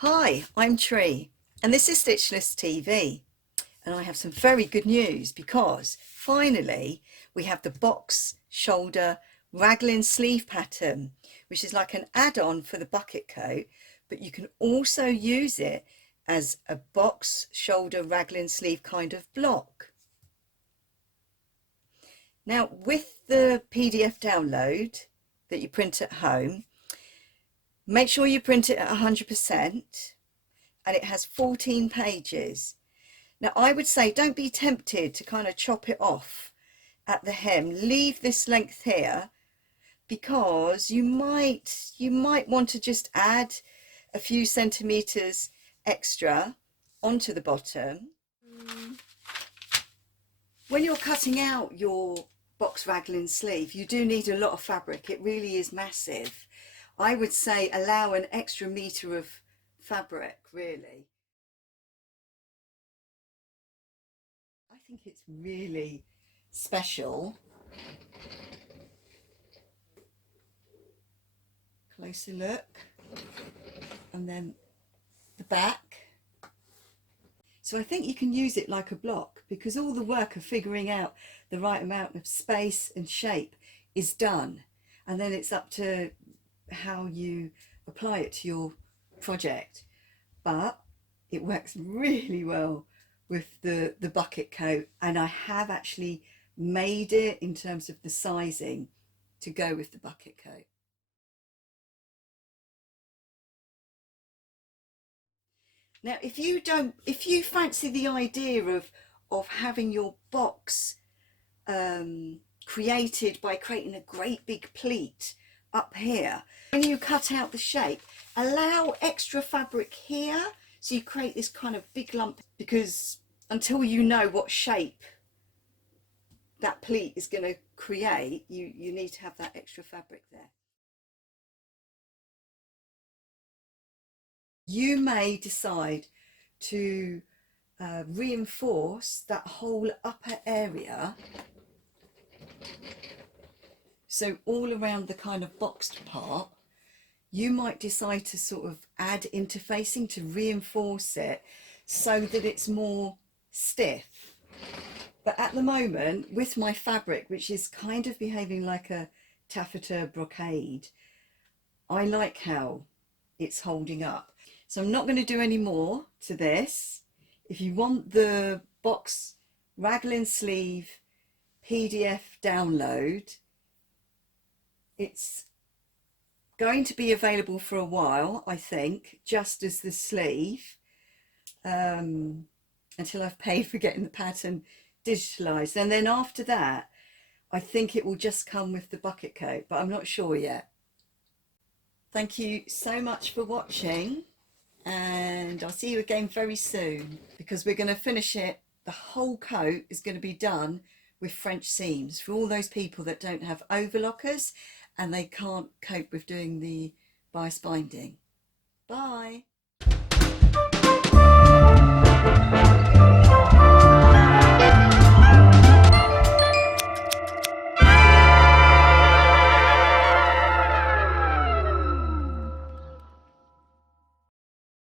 Hi, I'm Tree and this is Stitchless TV, and I have some very good news because finally we have the box shoulder raglan sleeve pattern, which is like an add-on for the bucket coat, but you can also use it as a box shoulder raglan sleeve kind of block. Now with the PDF download that you print at home, make sure you print it at 100%, and it has 14 pages. Now I would say don't be tempted to kind of chop it off at the hem. Leave this length here because you might want to just add a few centimeters extra onto the bottom. When you're cutting out your box raglan sleeve, you do need a lot of fabric. It really is massive. I would say allow an extra meter of fabric, really. I think it's really special. Closer look, and then the back. So I think you can use it like a block because all the work of figuring out the right amount of space and shape is done, and then it's up to how you apply it to your project. But it works really well with the bucket coat, and I have actually made it in terms of the sizing to go with the bucket coat. Now if you fancy the idea of having your box created by creating a great big pleat up here, when you cut out the shape, allow extra fabric here so you create this kind of big lump, because until you know what shape that pleat is going to create, you need to have that extra fabric there. You may decide to reinforce that whole upper area, so all around the kind of boxed part. You might decide to sort of add interfacing to reinforce it so that it's more stiff. But at the moment, with my fabric, which is kind of behaving like a taffeta brocade, I like how it's holding up. So I'm not going to do any more to this. If you want the box raglan sleeve PDF download, it's going to be available for a while, I think, just as the sleeve, until I've paid for getting the pattern digitalized. And then after that, I think it will just come with the bucket coat, but I'm not sure yet. Thank you so much for watching, and I'll see you again very soon, because we're going to finish it. The whole coat is going to be done with French seams for all those people that don't have overlockers and they can't cope with doing the bias binding. Bye.